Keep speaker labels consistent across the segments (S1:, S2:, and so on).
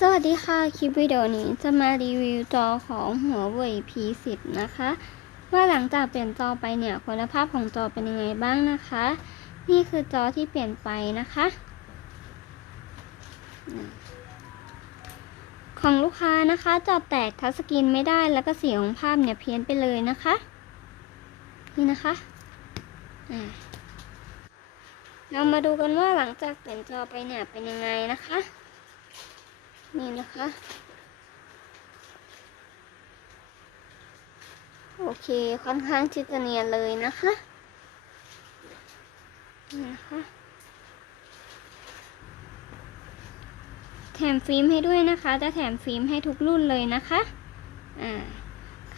S1: สวัสดีค่ะ คลิปวิดีโอนี้จะมารีวิวจอของหัวเว่ย P10 นะคะ ว่าหลังจากเปลี่ยนจอไปเนี่ยคุณภาพของจอเป็นยังไงบ้างนะคะ นี่คือจอที่เปลี่ยนไปนะคะ ของลูกค้านะคะ จอแตกทัชสกรีนไม่ได้แล้วก็เสียงของภาพเนี่ยเพี้ยนไปเลยนะคะ นี่นะคะเรามาดูกันว่าหลังจากเปลี่ยนจอไปเนี่ยเป็นยังไงนะคะ นี่นะคะ โอเคค่อนข้างที่จะเนียนเลยนะคะ นี่นะคะแถมฟิล์มให้ด้วยนะคะ จะแถมฟิล์มให้ทุกรุ่นเลยนะคะ อ่า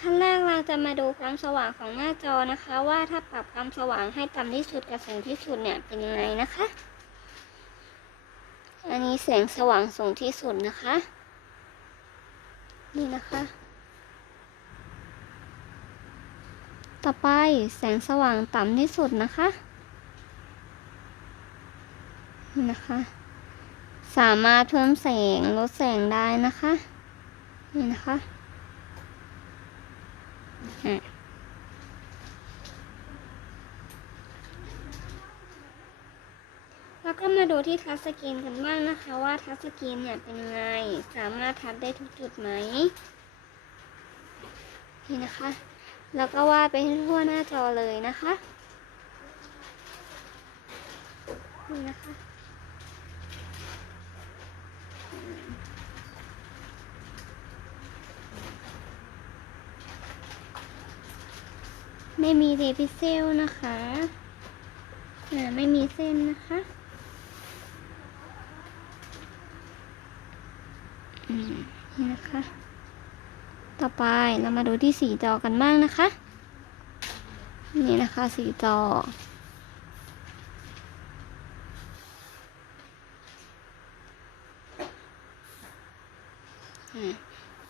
S1: ขั้นแรกเราจะมาดูความสว่างของหน้าจอนะคะ ว่าถ้าปรับความสว่างให้ต่ำที่สุดกับสูงที่สุดเนี่ยเป็นยังไงนะคะ อันนี้แสงสว่างสูงที่สุดนะคะ นี่นะคะ ต่อไปแสงสว่างต่ำที่สุดนะคะนี่นะคะ สามารถเพิ่มแสงลดแสงได้นะคะ นี่นะคะอะ แล้วก็มาดูที่ทัชสกรีนกันบ้างนะคะว่าทัชสกรีนเนี่ยเป็นไง สามารถทัชได้ทุกจุดไหมนี่นะคะ แล้วก็วาดไปทั่วหน้าจอเลยนะคะนี่นะคะไม่มีดีพิเซลนะคะ ไม่มีเส้นนะคะ อืม นี่นะคะ ต่อไปเรามาดูที่สีจอกันบ้างนะคะ นี่นะคะสีจอ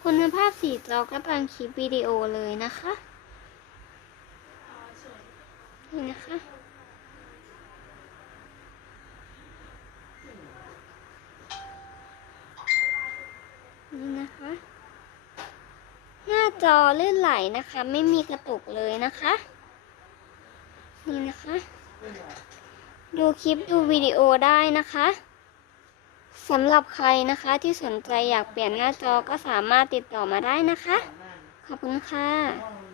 S1: คุณภาพสีจอก็ตามคลิปวิดีโอเลยนะคะ นี่นะคะ นี่นะคะ หน้าจอลื่นไหลนะคะ ไม่มีกระตุกเลยนะคะ นี่นะคะ ดูคลิปดูวิดีโอได้นะคะสำหรับใครนะคะที่สนใจอยากเปลี่ยนหน้าจอก็สามารถติดต่อมาได้นะคะ ขอบคุณค่ะ